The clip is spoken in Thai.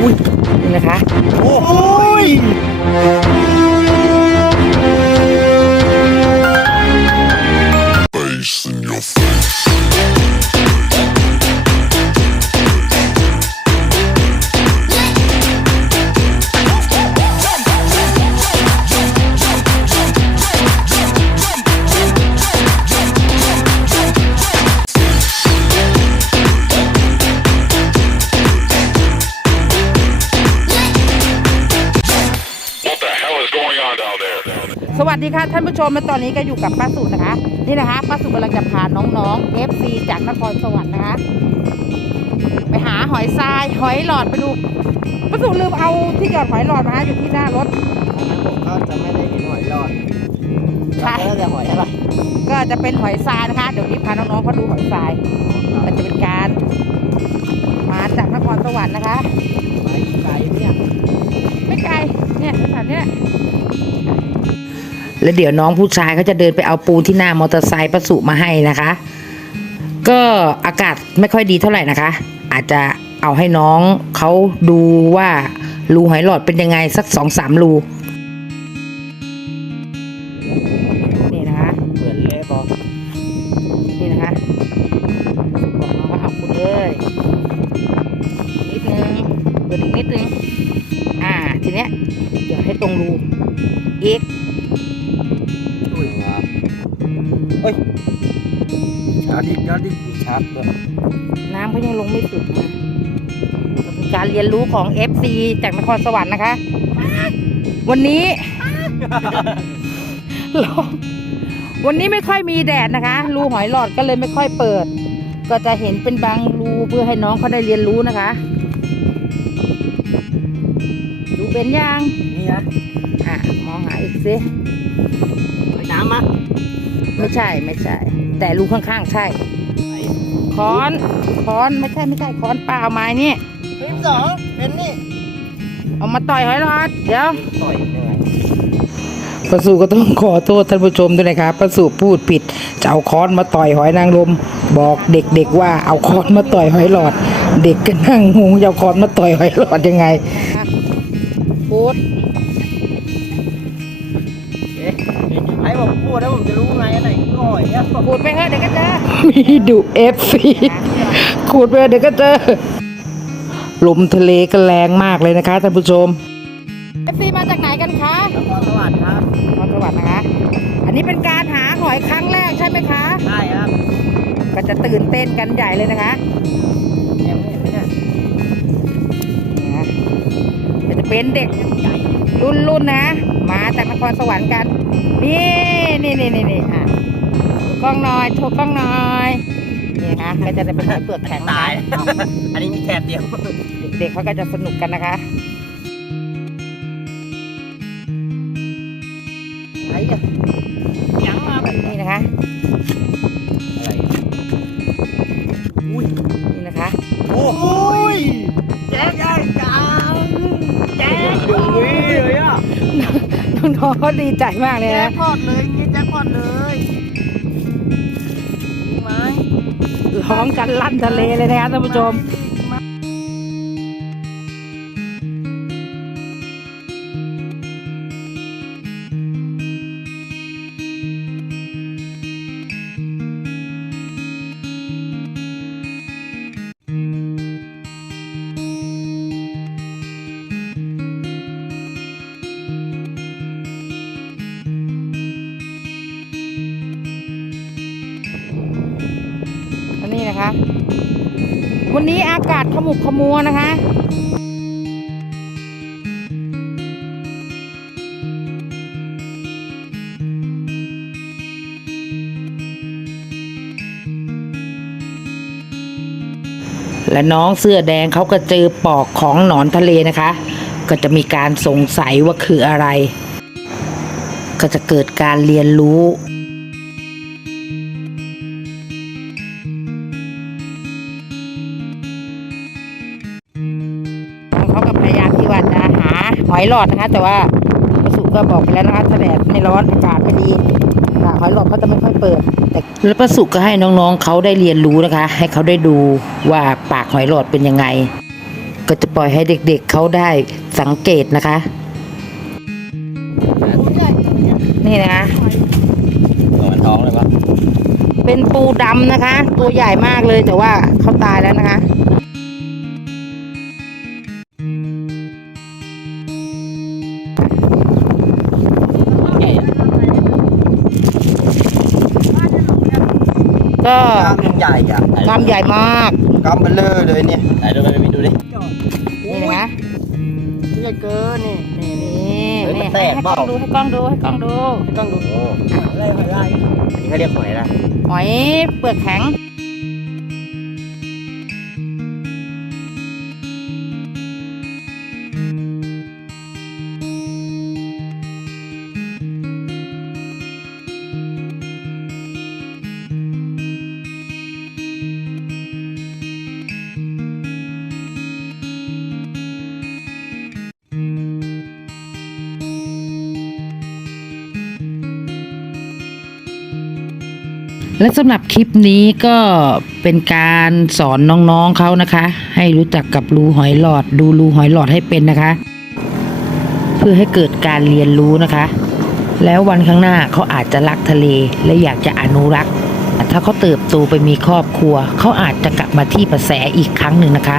อุ้ยนี่นะคะ โอ้ย วัสดีค่ะท่านผู้ชมและตอนนี้ก็อยู่กับป้าสุนะคะ นี่นะคะป้าสุกำลังจะพาน้องๆ FC จากนครสวรรค์นะคะ ไปหาหอยทรายหอยหลอดไปดูป้าสุลืมเอาที่หยอดหอยหลอดมาให้อยู่ที่หน้ารถผมก็จะไม่ได้เห็นหอยหลอดใช่แล้วแต่หอยอะไรก็จะเป็นหอยทรายนะคะ เดี๋ยวนี้พาน้องๆเขาดูหอยทรายมันจะเป็นการ มาจากนครสวรรค์นะคะไปไกลเนี่ย แล้วเดี๋ยวน้องผู้ชายเขาจะเดินไปเอาปูนที่หน้ามอเตอร์ไซค์ประสุมาให้นะคะ ก็อากาศไม่ค่อยดีเท่าไหร่นะคะ อาจจะเอาให้น้องเขาดูว่ารูหอยหลอดเป็นยังไงสักสองสามรูนี่นะคะเหมือนเลยบอกนี่นะคะบอกน้องว่าเอาคุณเอ้ยนิดนึงเปิดอีกนิดนึงอ่าทีเนี้ยเดี๋ยวให้ตรงรู ชาร์จอีกชาร์จอีกมีชาร์จด้วยน้ำก็ยังลงไม่สุดนะก็คือการเรียนรู้ของ FC จากนครสวรรค์นะคะ วันนี้ลองวันนี้ไม่ค่อยมีแดดนะคะ รูหอยหลอดก็เลยไม่ค่อยเปิด ก็จะเห็นเป็นบางรูเพื่อให้น้องเขาได้เรียนรู้นะคะ ดูเป็นยังนี่นะอะมองหาอีกสิหอยน้ำมะ ไม่ใช่ไม่ใช่ แต่รูข้างๆใช่ค้อนค้อนไม่ใช่ไม่ใช่ค้อนเปล่าไม้นี่คลิปสองเป็นนี่เอามาต่อยหอยหลอดเดี๋ยวต่อยยังไงประสูก็ต้องขอโทษท่านผู้ชมด้วยนะครับประสูพูดผิดจะเอาค้อนมาต่อยหอยนางรมบอกเด็กๆว่าเอาค้อนมาต่อยหอยหลอด เด็กก็นั่งงงจะเอาค้อนมาต่อยหอยหลอดยังไงพูด ผมพูดแล้วผมจะรู้ไงอันไหนคือหอยอะพูดไปเถอะเดี๋ยวก็เจอมีดูเอฟซีขูดไปเถอะเดี๋ยวก็เจอลมทะเลก็แรงมากเลยนะคะท่านผู้ชมเอฟซีมาจากไหนกันคะนครสวรรค์ครับนครสวรรค์นะคะ อันนี้เป็นการหาหอยครั้งแรกใช่ไหมคะใช่ครับ ก็จะตื่นเต้นกันใหญ่เลยนะคะยังไม่เห็นไหมเนี่ยนะก็จะเป็นเด็กใหญ่รุ่นรุ่นๆนะ มาจากนครสวรรค์กัน นี่นี่นี่นี่นี่อะถูกกล้องหน่อยถูกกล้องหน่อยนี่นะคะก็จะได้เป็นหอยเปลือกแข็งนะตายคะอันนี้มีแถบเดียว เด็กๆเขาก็จะสนุกกันนะคะไอ้อะยังมาแบบนี่นะคะ อะไร อุ้ยนี่นะคะ โอ้โห น้องๆเขาดีใจมากเลยแจ็นะ คพอตเลยงี้แจ็คพอตเลยจริงไหมร้องกันลั่นทะเลเลยนะคะท่านผู้ชมจริงไนะคะ วันนี้อากาศขมุกขมัวนะคะและน้องเสื้อแดงเขาก็เจอปอกของหนอนทะเลนะคะ ก็จะมีการสงสัยว่าคืออะไร ก็จะเกิดการเรียนรู้ เขากับพยายามที่ว่าจะหาหอยหลอดนะคะ แต่ว่าประสุก็บอกไปแล้วนะคะถ้าแดดไม่ร้อนอากาศไม่ดีอ่าหอยหลอดเขาจะไม่ค่อยเปิด แต่แล้วประสุก็ให้น้องๆเขาได้เรียนรู้นะคะ ให้เขาได้ดูว่าปากหอยหลอดเป็นยังไง ก็จะปล่อยให้เด็กๆเขาได้สังเกตนะคะนี่นะคะตัวมันท้องเลยปะเป็นปูดำนะคะ ตัวใหญ่มากเลยแต่ว่าเขาตายแล้วนะคะ ก็กล้ามใหญ่อะกล้ามใหญ่มากกล้ามเบลเลอร์เลยเนี่ยไหนดูไปดูดินี่นะคะใหญ่เกินนี่นี่เฮ้ยนี่มันแตให้กกล้องเปล่าดูให้กล้องดูให้กล้องดู ต้องดูโอ้อะไรหอยลายอันนี้เขาเรียกหอยอะไรหอยเปลือกแข็ง และสำหรับคลิปนี้ก็เป็นการสอนน้องๆเขานะคะ ให้รู้จักกับรูหอยหลอด ดูรูหอยหลอดให้เป็นนะคะ เพื่อให้เกิดการเรียนรู้นะคะ แล้ววันข้างหน้าเขาอาจจะรักทะเลและอยากจะอนุรักษ์ ถ้าเขาเติบโตไปมีครอบครัว เขาอาจจะกลับมาที่ประแสอีกครั้งหนึ่งนะคะ